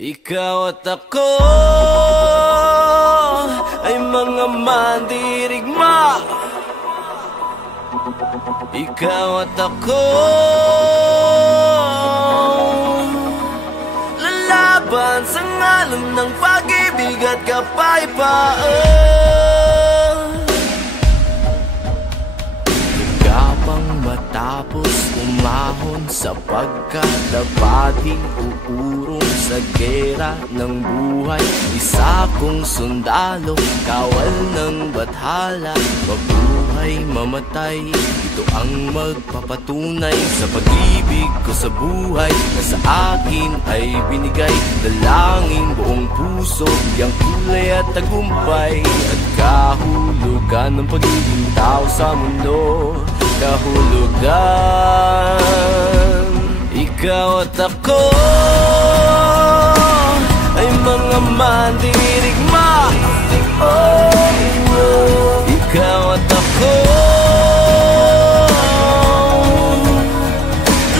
Ikaw at ako ay mga mandirigma. Ikaw at ako lalaban sa ngalan ng pag-ibig at kapayapaan. Gapang matapos umahon sapagkat dapat uurong sa gera ng buhay. Isa kong sundalo, kawal ng bathala, mabuhay mamatay, ito ang magpapatunay sa pag-ibig ko sa buhay na sa akin ay binigay. Dalangin buong puso, yang kulay at tagumpay at kahulugan ng pagiging tao sa mundo. Kahulugan. Ikaw at ako ay mga mandirigma. Ikaw at ako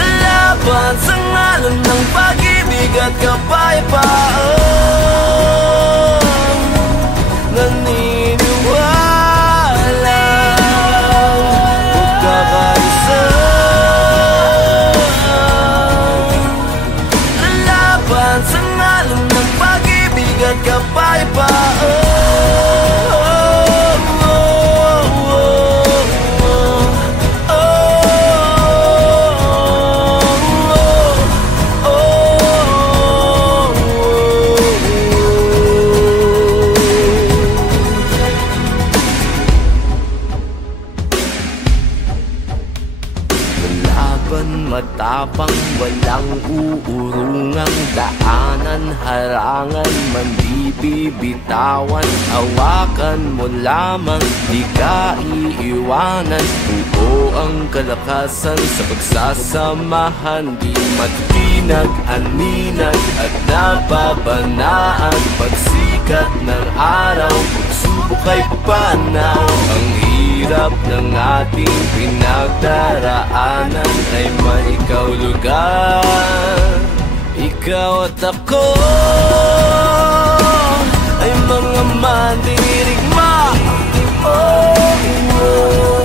lalaban sa ngalan ng pag-ibig at kapayapaan. Naniniwala magkakaisa, lalaban sa ngalan ng pag-ibig at kapayapaan. Matapang, walang uurungang daanan, harangan man di bibitawan. Hawakan mo lamang, di ka iiwanan. Buo ang kalakasan sa pagsasamahan, di matinag-aninag at napabanaan. Pagsikat ng araw, pagsubok ay papanaw. Ang hirap ng ating pinagdaraanan ay may kahulugan. Ikaw at ako ay mga mandirigma.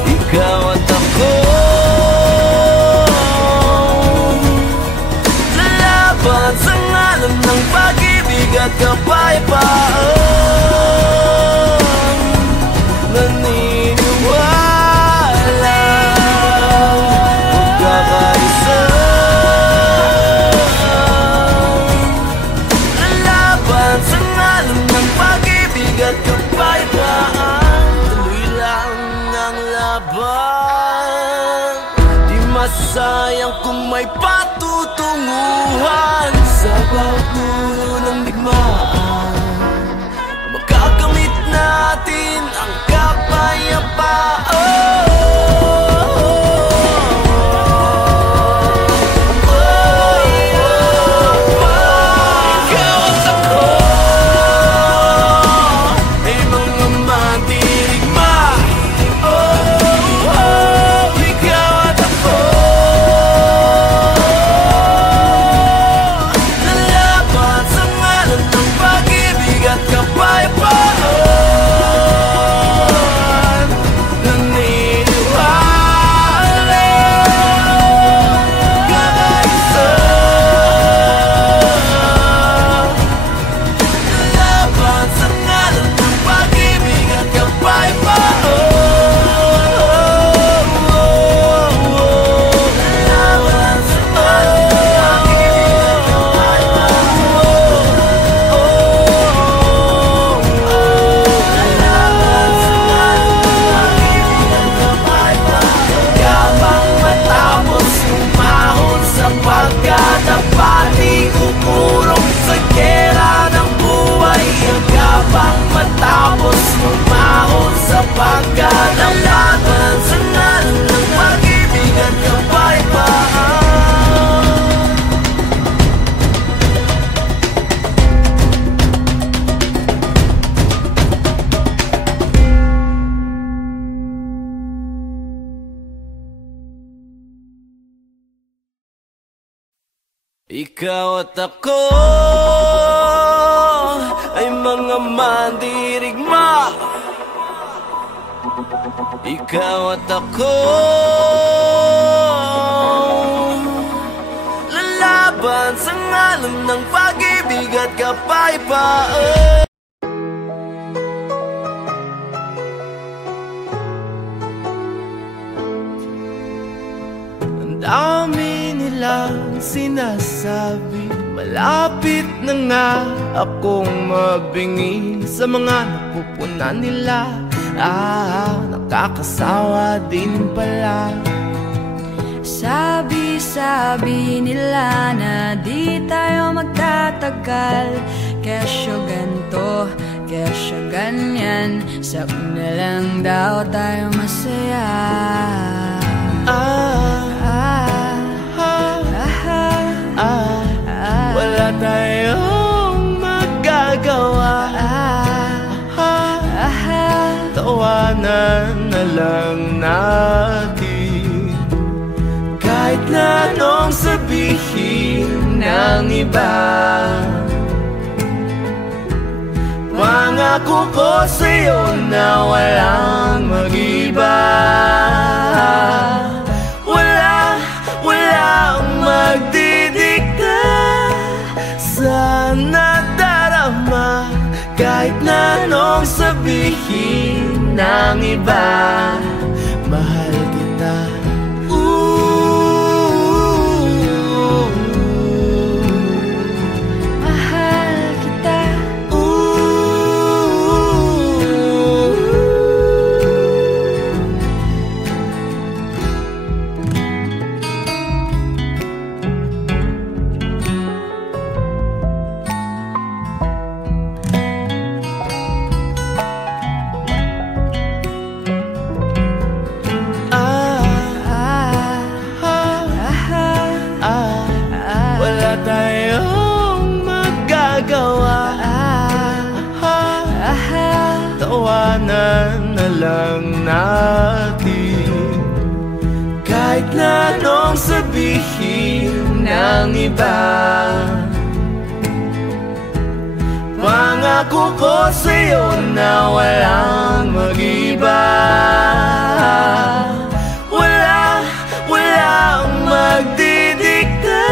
Ikaw at ako lalaban sa ngalan ng pag-ibig at kapayapaan. Naniniwala magkakaisa, lalaban sa ngalan ng pag-ibig at kapayapaan. Tuloy lang ang laban, di masayang kung may patutunguhan. Sa bawat dulo ng digmaan, Ikaw at ako ay mga mandirigma. Ikaw at ako lalaban sa ngalan ng pag-ibig at kapayapaan. Ang dami nilang sinasabi, malapit na nga akong mabingi sa mga napupunan nila. Nakakasawa din pala. Sabi nila na di tayo magtatagal, kesyo ganto, kesyo ganyan, sa una lang daw tayo masaya. Wala tayong magagawa, tawanan na lang natin. Kahit na anong sabihin ng iba, pangako ko sa'yo na walang mag-iba. Walang magdidikta sa nadarama, kahit na anong sabihin ng iba. Mahal kita, mahal kita. Wala tayong magagawa, tawanan na lang natin. Kahit na anong sabihin ng iba, pangako ko sa'yo na walang mag-iba. Walang magdidikta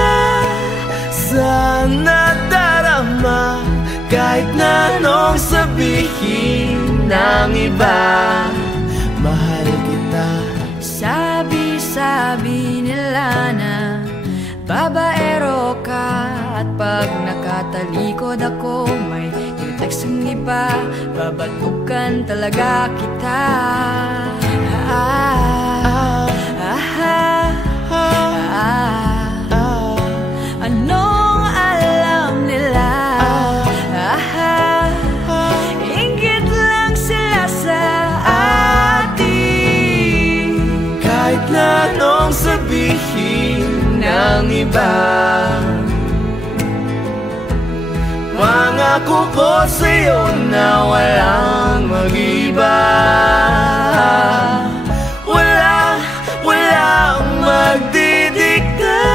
sa nadarama, kahit na anong sabihin ng iba. Mahal kita. Sabi nila na babaero ka, at pag nakatalikod ako may text ng iba, babatukan talaga kita. Anong alam nila? Inggit lang sila sa atin. Kahit na anong sabihin ng iba, pangako ko sa'yo na walang mag-iba. Walang magdidikta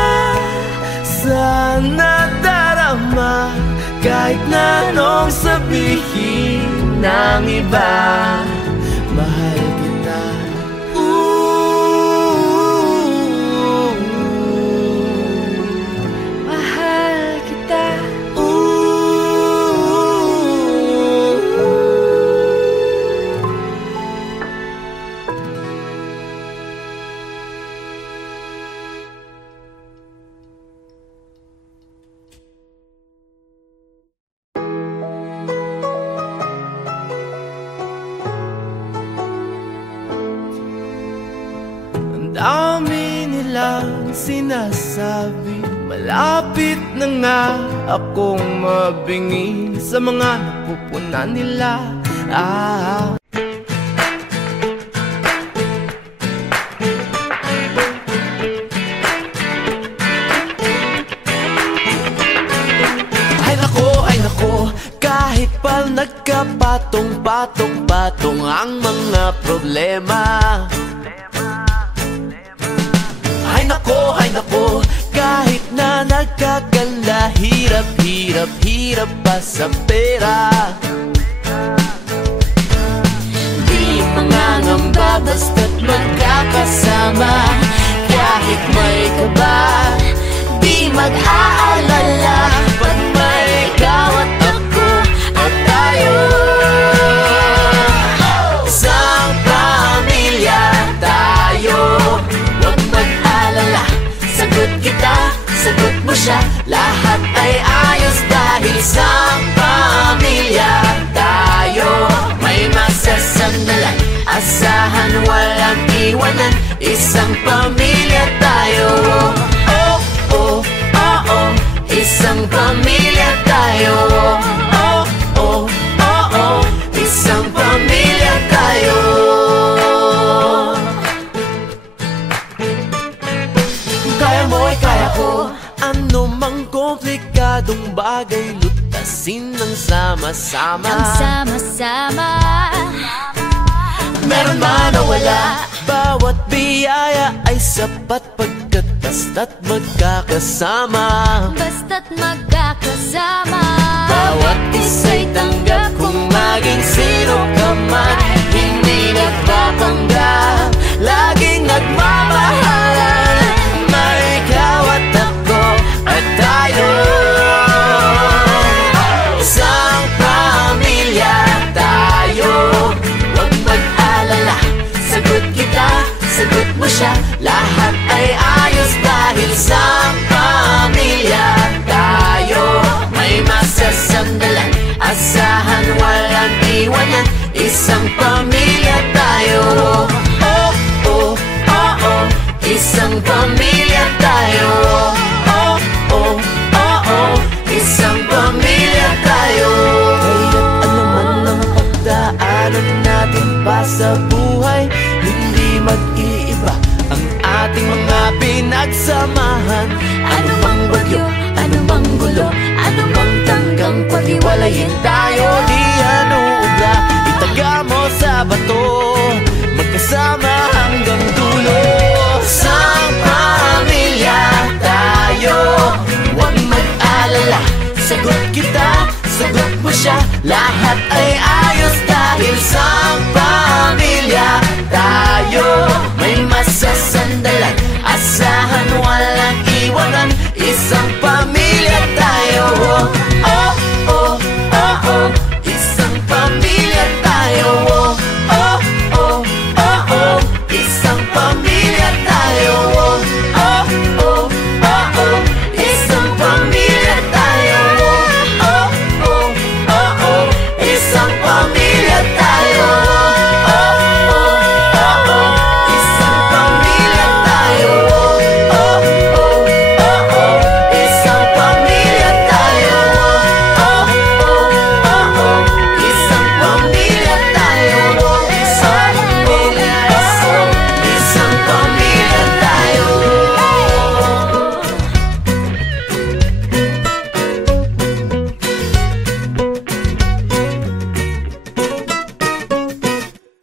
sa nadarama, kahit na anong sabihin ng iba. Mahal kita, mahal kita. dami nilang sinasabi, malapit na nga akong mabingi sa mga napupunan nila. Ay nako, kahit pa nagkapatong-patong-patong ang mga problema. Ay nako, kahit na nagkagal hirap-hirap pa sa pera. Di mangangamba basta't magkakasama. Kahit may kaba, di mag-aalala. Pag may ikaw at ako at tayo, Isang pamilya tayo. huwag mag-alala. Sagot kita, sagot mo siya. Lahat ay ayos dahil Isang pamilya tayo. may masasandalan. Asahan, walang iwanan. Isang pamilya tayo. Oh, oh, oh, oh. Isang pamilya tayo. Oh, oh, oh, oh. Isang pamilya tayo. Kaya mo ay kaya ko. Ano mang komplikadong bagay, lutasin ng sama-sama. Ang sama-sama, Meron man o wala, bawat biyaya ay sapat pagkat basta't magkakasama. basta't magkakasama. Bawat isa'y tanggap kung maging sino ka man. Hindi nagpapanggap, laging nagmamahalan. May ikaw at ako at tayo. Isang pamilya tayo. Huwag mag-alala, sagot kita, sagot mo siya. Lahat ay ayos dahil isang pamilya tayo. May masasandalan, asahan, walang iwanan. Isang pamilya tayo. Oh, oh, oh, oh. Isang pamilya tayo. Oh, oh, oh, oh. Isang pamilya tayo. Kaya't alaman ng pagdaanan natin pa sa buhay, hindi mag-iiba ang ating mga pinagsamahan. Ano mang bagyo, ano mang gulo, ano mang tanggang pag-iwalayin tayo. Di hanuga, itaga mo sa bato, magkasama hanggang dulo. Isang pamilya tayo. Huwag mag-alala, sagot kita, sagot mo siya. Lahat ay ayos dahil isang pamilya tayo. May masasandalan, asahan, walang iwanan. Isang pamilya tayo. Oh, oh, oh, oh. Isang pamilya tayo. Oh, oh, oh, oh. Isang pamilya tayo. Oh, oh, oh. Isang pamilya tayo. Oh, oh, oh. Isang pamilya tayo. Oh, oh, oh. Isang pamilya tayo. Oh, oh, oh. Isang pamilya tayo. Oh, oh, oh. Isang pamilya tayo. Isang pamilya, isang pamilya tayo.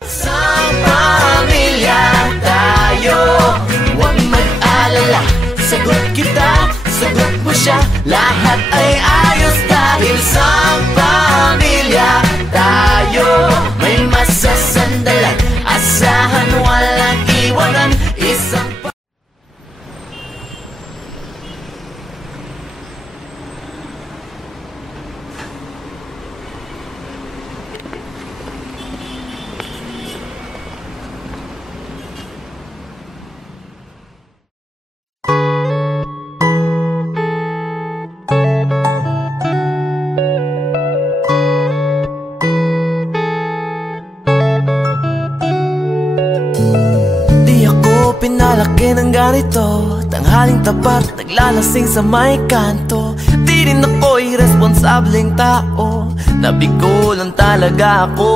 Isang pamilya tayo. Huwag mag-alala, sagot kita, sagot mo siya. Lahat ay ayos dahil isang pamilya tayo. May masasandalan, asahan, walang iwanan. Isang pinalaki ng ganito, tanghaling tapat, naglalasing sa may kanto. Di rin ako'y responsableng tao, nabigo lang talaga ako.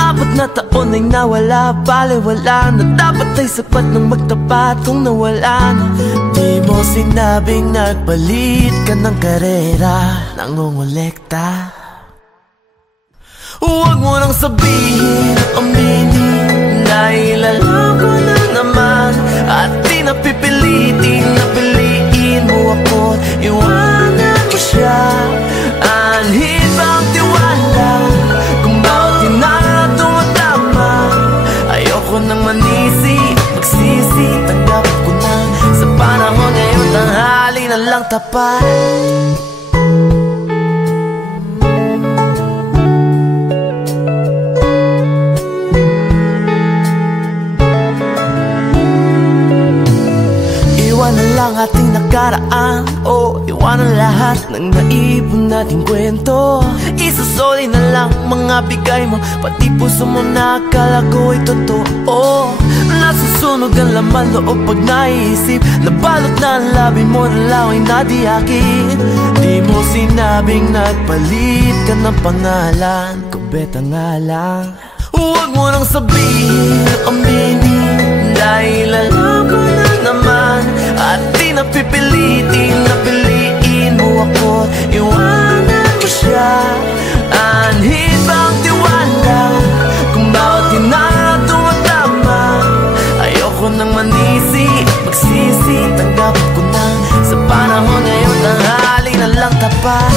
4 na taon ay nawala, baliwala na. Dapat ay sapat nang magtapat kung nawala na. Di mo sinabing nagpalit ka ng karera, nangungulekta. Huwag mo nang sabihin, aminin, dahil alam ko na naman. At di napipilitin, napiliin mo ako, iwanan mo mo siya. Anhin bang tiwala kung bawat hinala tumatama. Ayoko nang manisi, magsisi, tanggap ko na. Sa panahon ngayon, tanghali na lang tapat. Iwanan lang ating nakaraan, o iwanan lahat ng naipon nating kwento. Isusoli na lang mga bigay mo, pati puso mo na akala ko ay totoo. Nasusunog ang laman loob pag naiisip, nabalot na ang labi mo na laway na diakit. Di mo sinabing nagpalit ka ng pangalan ko, beta nga lang. Huwag mo nang sabihin, aminin, dahil alam ko na naman. At di napipilitin, napiliin mo ako, iwanan mo siya. Anhin bang tiwala kung bawat hinala tumatama. Ayoko nang manisi, magsisi, tanggap ko na. Sa panahon ngayon, tanghali na lang tapat.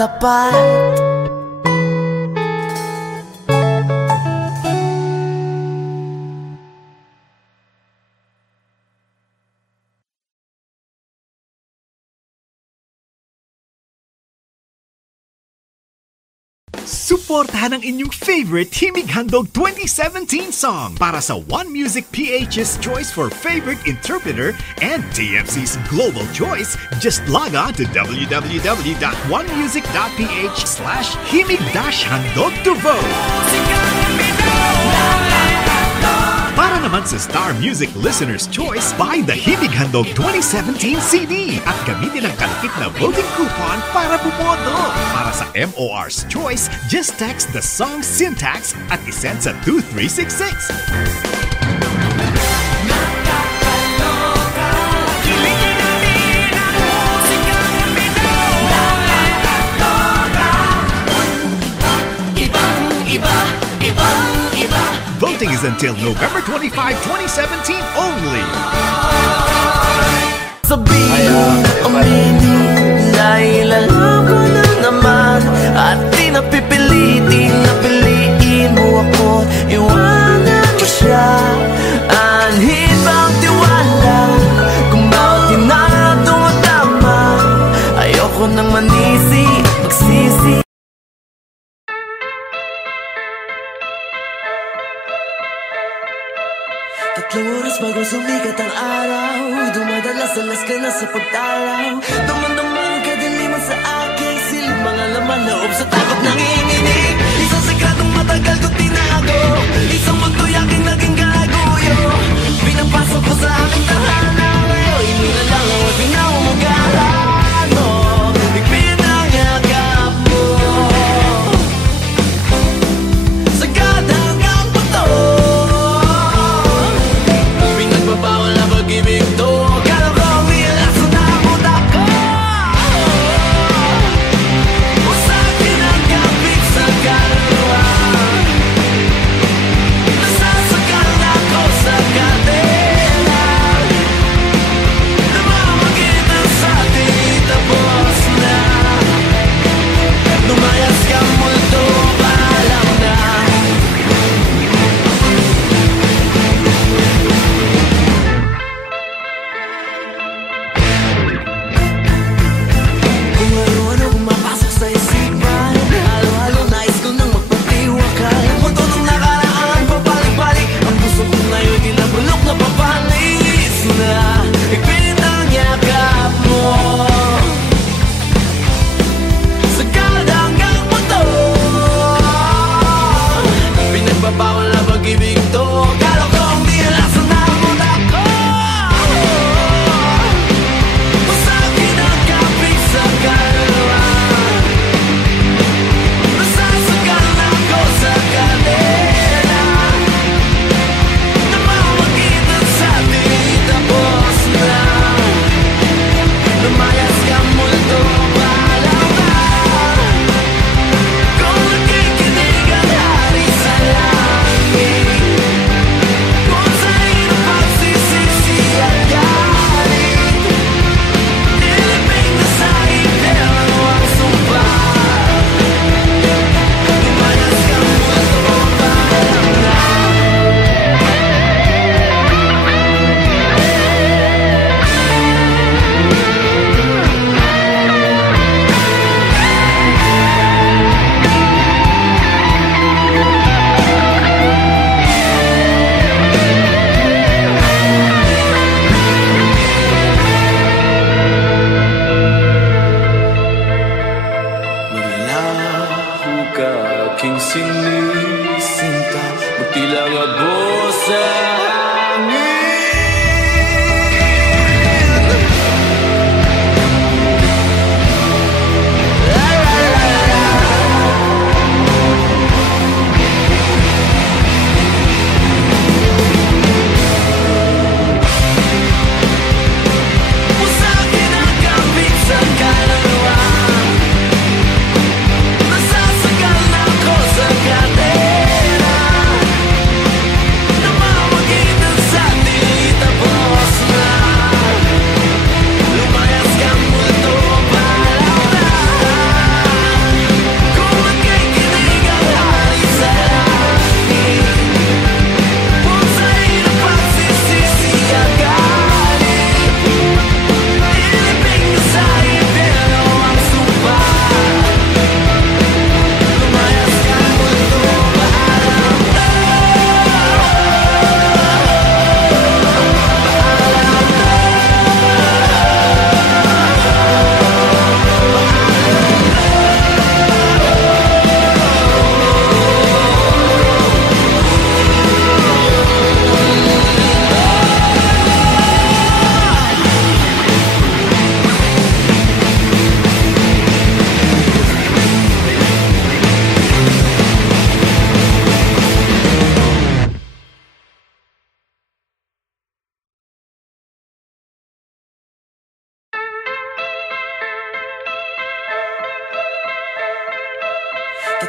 Tapat. Suportahan ang inyong favorite Himig Handog 2017 song para sa One Music PH's choice for favorite interpreter and TFC's global choice. Just log on to www.onemusic.ph/himig-handog to vote. Para naman sa Star Music Listener's Choice, buy the Himig Handog 2017 CD at gamitin ang kalakip na voting coupon para bumoto. Para sa MOR's Choice, just text the song syntax at isend sa 2366. Voting is until November 25, 2017 only. Sabihin, aminin, dahil alam ko na naman. At di napipilitin, napiliin mo ako, iwanan mo siya. Anhin bang tiwala kung bawat hinala tumatama. Ayoko nang manisi, magsisi. Tatlong oras bago sumikat ang araw, dumadalas-dalas ka na sa pagtalaw. Damang-damang ka din liman sa aking silid, mga laman loob sa takot nanginginig. Isang sekretong matagal ko tinago, isang mundo'y aking naging galaguyo. Pinapasok ko sa aking tahanan ngayon, hindi na lang ang pinaw mo galan mo. Bigpin ang yakap mo sa gadang ang puto. Bawal na pag-ibig to, kala ko umiilas na utak ko.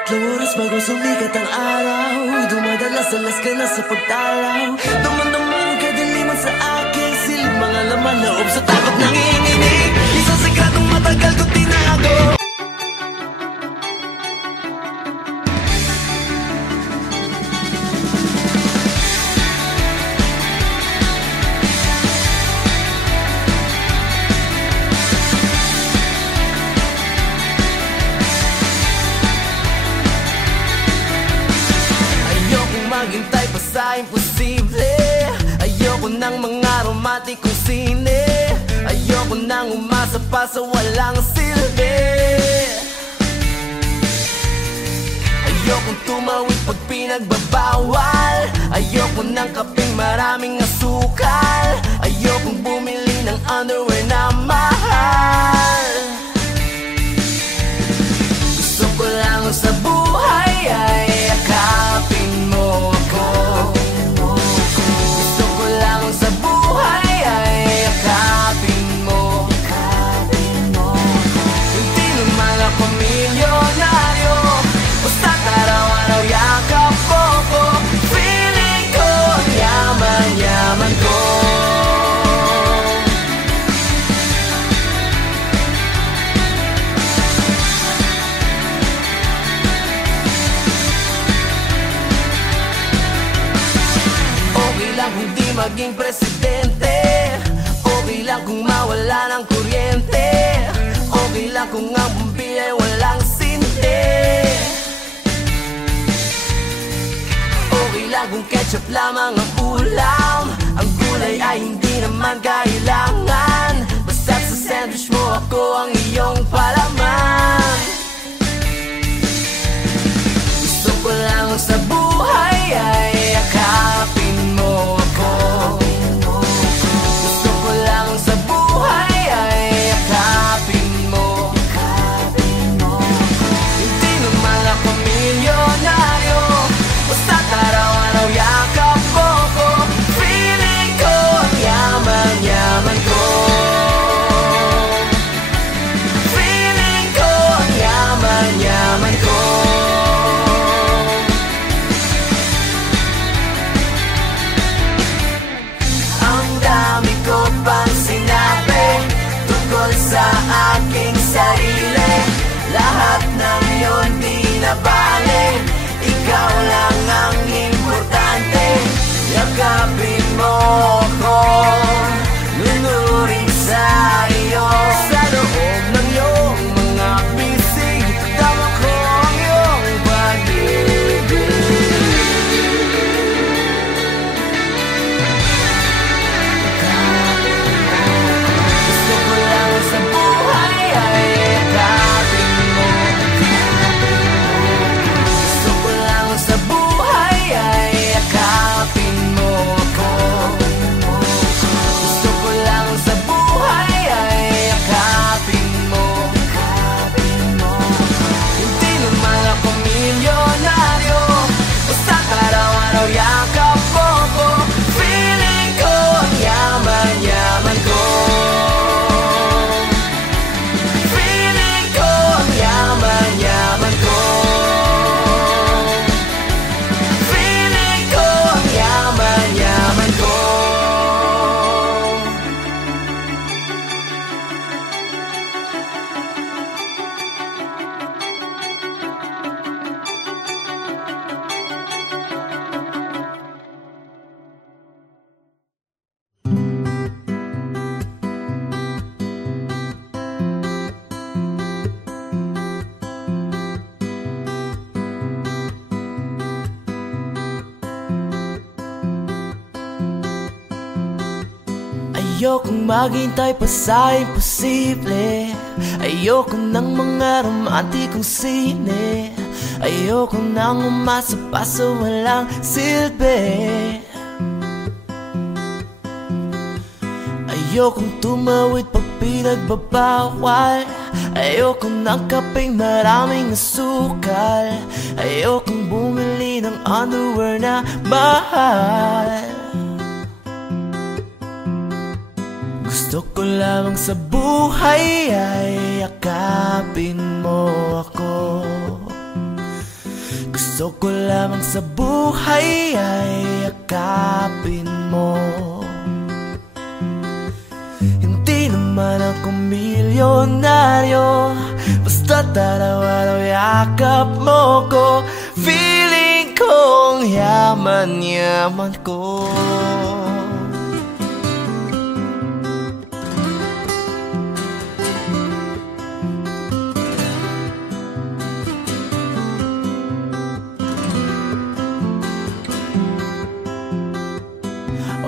Tatlong oras bago sumikat ang araw, dumadalas-dalas ka na sa pagtalaw. Dumandamang kadiliman sa aking silid, mga laman loob sa takot nanginginig. Isang sikretong matagal ko tinago. Maghintay pa sa imposible. Ayoko ng mga romantikong sine. Ayoko nang umasa pa sa walang silbi. Ayokong tumawid pag pinagbabawal. Ayoko ng kaping maraming asukal. Ayokong bumili ng underwear na mahal. Gusto ko lang sa buhay ay yakapin mo ako. Gusto ko lang sa buhay ay yakapin mo. Hindi naman ako milyonaryo, basta't araw-araw yakap mo ko. Feeling ko ang yaman-yaman ko. Hindi maging presidente, okay lang kung mawala ng kuryente, okay lang kung ang bumbilya ay walang sindi, okay lang kung ketchup lamang ang ulam. Ang gulay ay hindi naman kailangan, basta't sa sandwich mo ako ang iyong palaman. Gusto ko lang sa buhay ay yakapin mo ako. Gusto ko lang sa buhay ay yakapin mo. Hindi naman ako milyonaryo, basta't araw-araw yakap mo ko. Feeling ko ang yaman-yaman ko. Feeling ko ang yaman-yaman ko. Dami ko pang sinabi tungkol sa aking sarili. Lahat ng yun di na bale, ikaw lang ang importante. Yakapin mo ako, lunurin sa iyo. Sa loob ng iyong mga bisig, tama ko ang iyong pag-ibig. Sa buhay ay yakapin mo. Gusto ko lang sa buhay ay yakapin mo ako. Gusto ko lang sa buhay ay yakapin mo. Hindi naman ako milyonaryo, basta't araw-araw yakap mo ko. Feeling ko ang yaman-yaman ko. Yaman-yaman ko. Feeling ko ang yaman-yaman ko. Ayokong maghintay pa sa imposible. Ayoko ng mga romantikong sine. Ayoko nang umasa pa sa walang silbi. Ayokong tumawid pag pinagbabawal. Ayoko ng kapeng maraming asukal. Ayokong bumili ng underwear na mahal. Gusto ko lamang sa buhay ay yakapin mo ako. Gusto ko lamang sa buhay ay yakapin mo. Hindi naman ako milyonaryo, basta araw-araw yakap mo ko. Feeling kong yaman-yaman ko.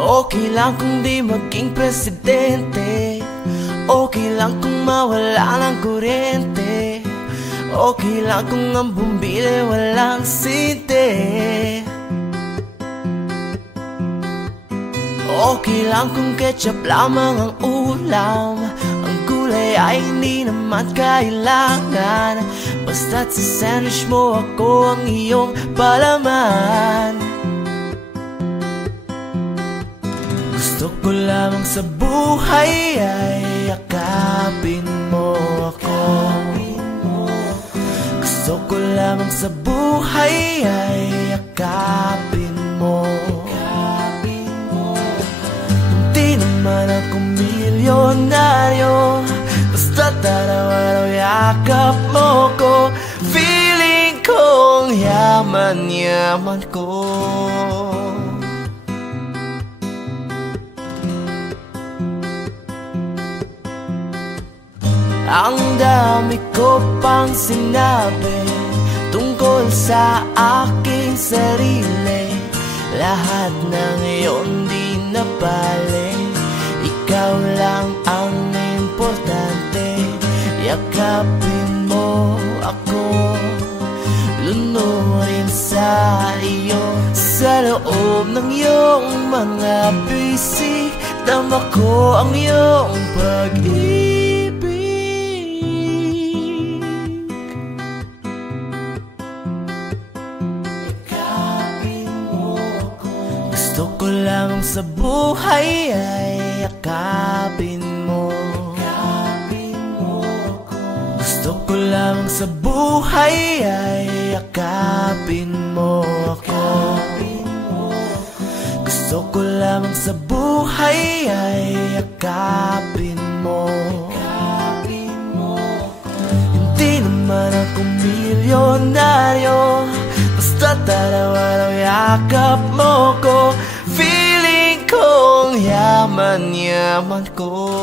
Okay lang kung di maging presidente, okay lang kung mawala ng kuryente, okay lang kung ang bumbili walang sinte, okay lang kung ketchup lamang ang ulam, ang gulay ay hindi naman kailangan, basta't sa sandwich mo ako ang iyong palaman. Gusto ko lamang sa buhay ay yakapin mo ako. Gusto ko lamang sa buhay ay yakapin mo. Hindi naman ako milyonaryo, basta't araw-araw yakap mo ko. Feeling kong yaman-yaman ko. Ang dami ko pang sinabi tungkol sa aking sarili, lahat ng iyon di na bale. Ikaw lang ang importante, yakapin mo ako, lunurin sa iyo. Sa loob ng iyong mga bisig, tama ko ang iyong pag-ibig. Gusto ko lamang sa buhay ay yakapin mo. Gusto ko lamang sa buhay ay yakapin mo ako. Gusto ko lamang sa buhay ay yakapin mo. Hindi naman ako milyonaryo, basta't araw-araw yakap mo ko. Feeling kong yaman-yaman ko.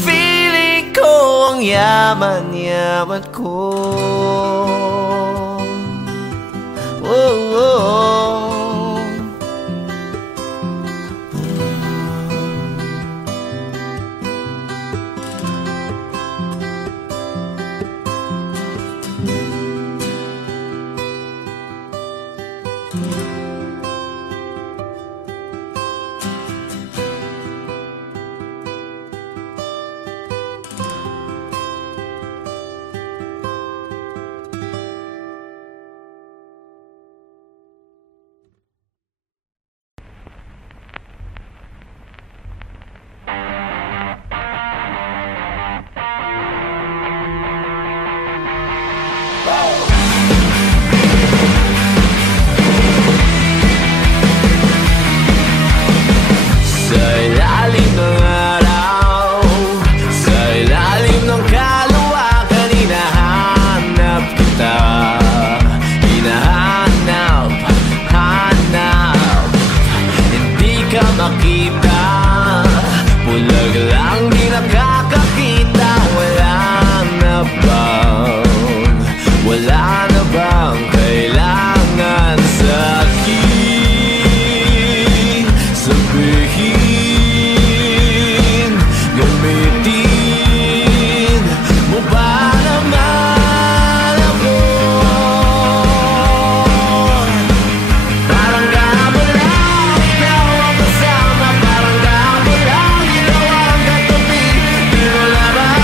Feeling kong yaman-yaman ko. Oh, oh. Parang gabo lang, ikaw ang katabi, di mo laban.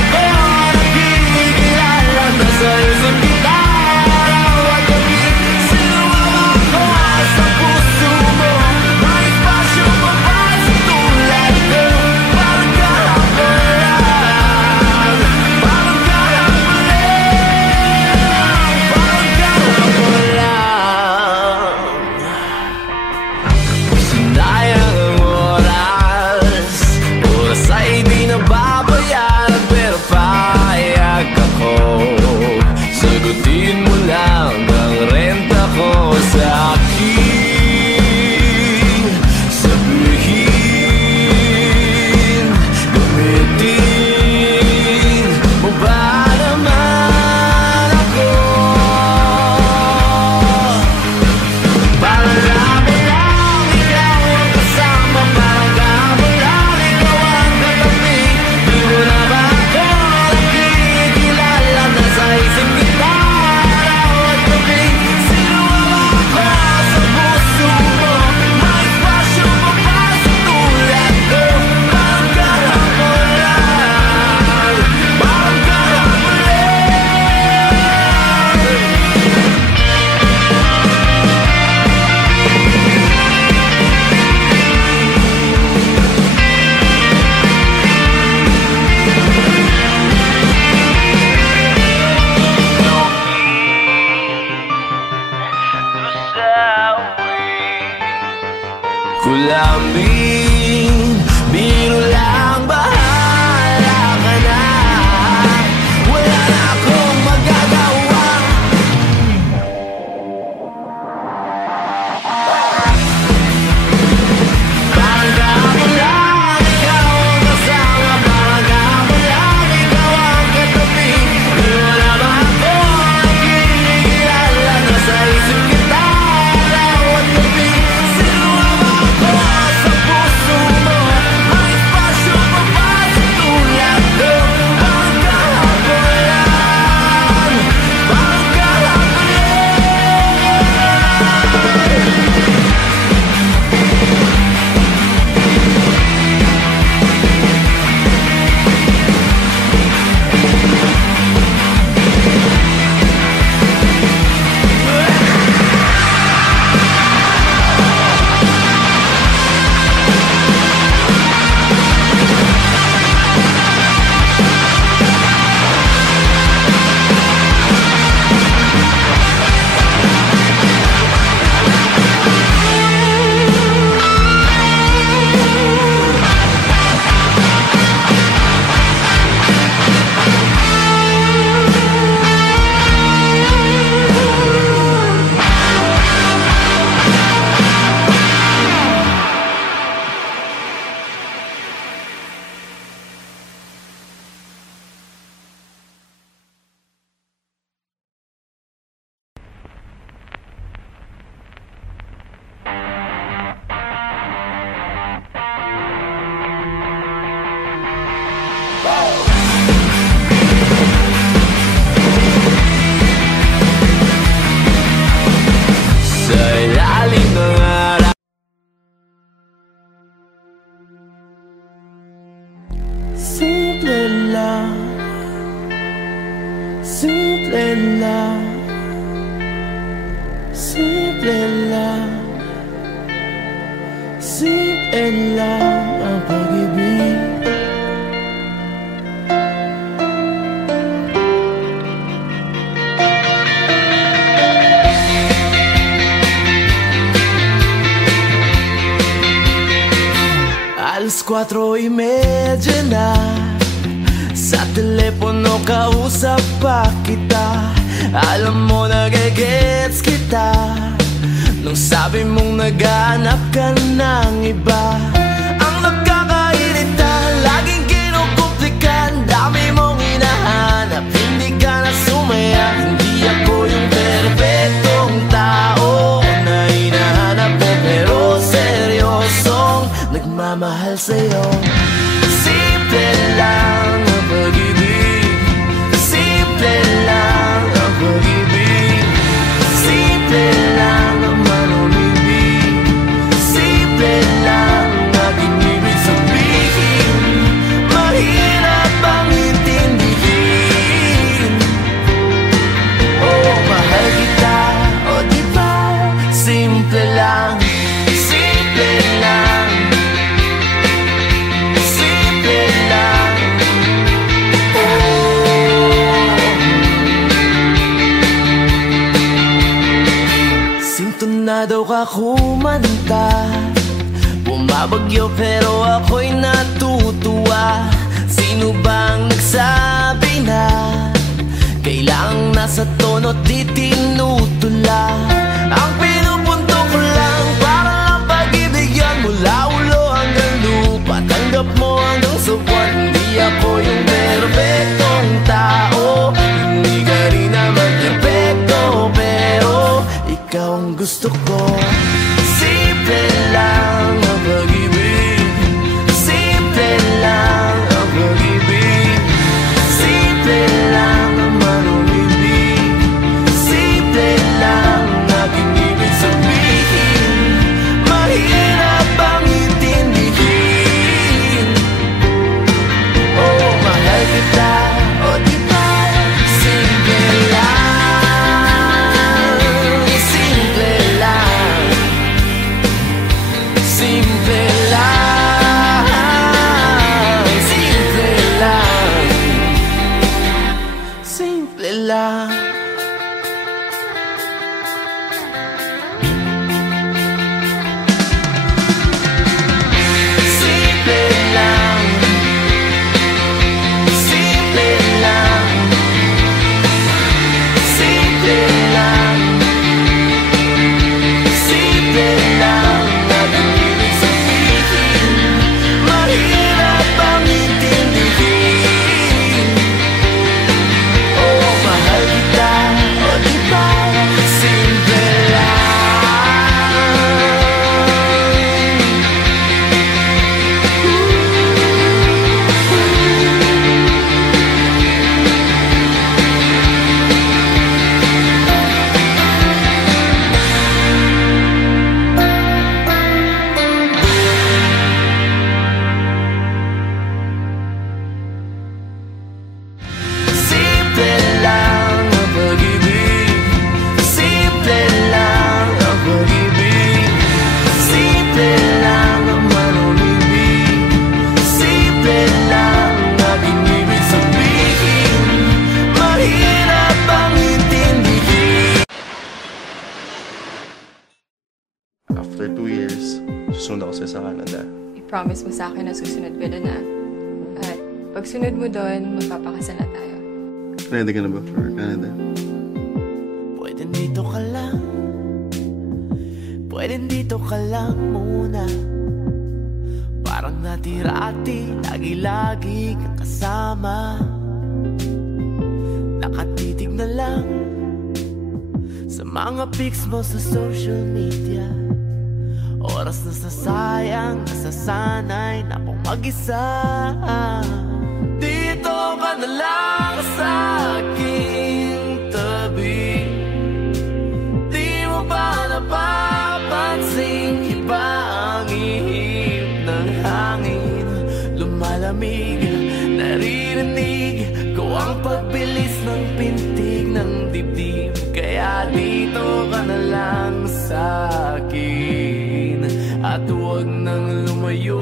Simple lang, simple lang, simple lang ang pag-ibig. Alas 4:30 na, sa telepono kausap pa kita. Alam mo nagigets kita nung sabi mong naghanap ka ng iba. Ang nagkakairita, laging kinukumplikan, dami mong hinahanap, hindi ka na sumaya. Hindi ako yung perfectong tao na hinahanap mo, pero seryosong nagmamahal sa'yo. Simple lang ang pag-ibig, simple lang ang pag-ibig, simple lang naman umibig, simple lang aking ibig sabihin. Mahirap ang intindihin. Oh, mahal kita, o diba? Simple lang, simple lang, simple lang. Sintonado ka kumanta, bumabagyo pero ako'y natutuwa. Sino bang nagsabi na kailangang nasa tono di tinutula? Ang pinupunto ko lang para lang pag-ibigyan, mula ulo hanggang lupa, tanggap mo hanggang sa buwan. Hindi ako yung perfectong tao, hindi ka rin naman perfecto, pero ikaw ang gusto ko. Simple lang ang pag-ibig, simple lang ang pag-ibig, simple lang naman umibig, simple lang aking ibig sabihin. Mahirap ang intindihin. Oh, mahal kita, o diba? Simple lang, simple lang, simple lang, simple lang, simple lang. Simple lang, simple lang, simple lang, simple lang aking ibig sabihin. Mahirap ang intindihin. Oh, mahal kita, o diba? Simple lang. Simple lang ang pag-ibig, simple lang ang pag-ibig, simple lang naman umibig, simple lang aking ibig sabihin. Mahirap ang intindihin. After 2 years, susunod ako sa Canada. I-promise mo sa akin na susunod ka doon, ha? At pag sunod mo doon, magpapakasal na tayo. Ready ka na ba for Canada? Pwede dito ka lang, pwede dito ka lang muna. Parang natira-ati, lagi-lagi kang kasama. Nakatitig na lang sa mga pics mo sa social media. Oras na sasayang, nasasanay na akong mag-isa. Dito ka na lang sa aking tabi. Di mo ba napapansin, iba ang ihip ng hangin, lumalamig na Naririnig ko ang pagbilis ng pintig ng dibdib. Kaya dito ka na lang sa akin at huwag nang lumayo.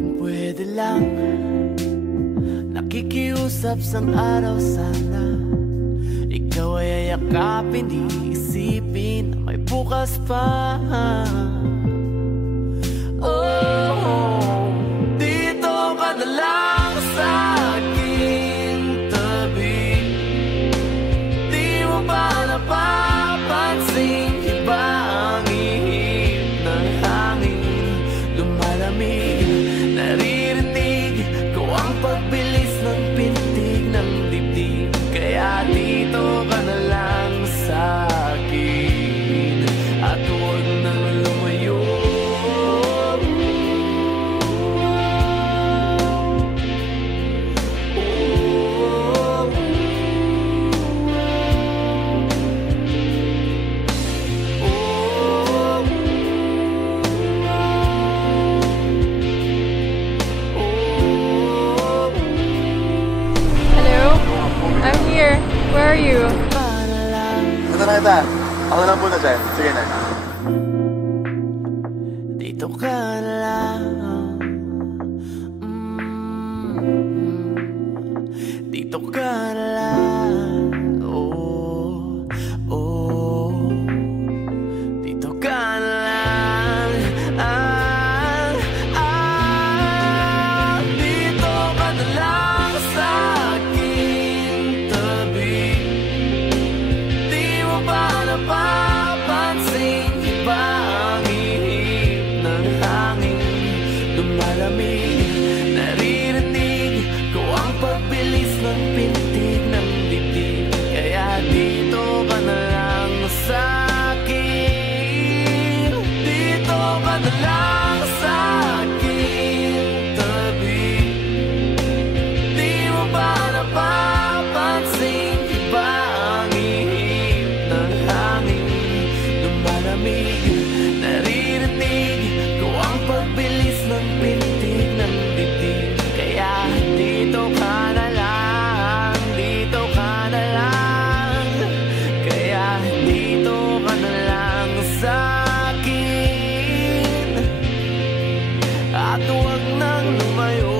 Kung pwede lang, nakikiusap sang araw sana, ikaw ay yakapin, iisipin na may bukas pa. Oh, dito ka na lang sa aking tabi. Di mo ba napapansin, iba ang ihip ng hangin lumalamig. Naririnig ko ang pagbilis ng pintig ng dibdib. Kaya dito ka na lang sa akin at huwag nang lumayo. I'm here. Where are you? Ito na kita. Ako na lang muna dyan. Sige na. Dito ka na lang. Dito ka na lang. Oh, oh. Dito ka na lang. Dito ka na lang sa aking tabi. Di mo ba napapansin, iba ang ihip ng hangin lumalamig. Naririnig ko ang pagbilis ng pintig ng dibdib. Kaya dito ka na lang sa akin. Dito ka na lang sa aking tabi. Di mo ba napapansin, iba ang ihip ng hangin lumalamig. Naririnig ko ang pagbilis ng pintig ng dibdib. Kaya dito ka na lang, dito ka na lang. Kaya dito ka na lang sa akin at huwag nang lumayo.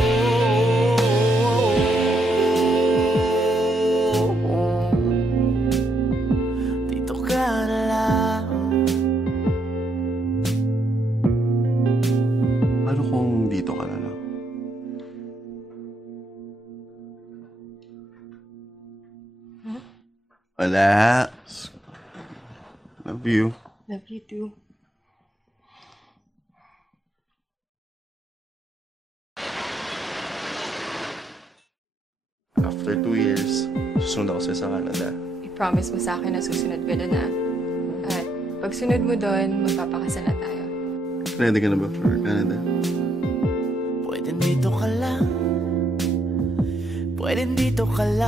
Dito ka na lang. Ano kung dito ka na lang? Wala. Love you. Love you too. After 2 years, susunod ako sa Canada. I-promise mo sa akin na susunod ka doon, ah. At pag sunod mo doon, magpapakasal na tayo. Ready ka na ba for Canada? Pwede dito ka lang. Pwede dito ka lang.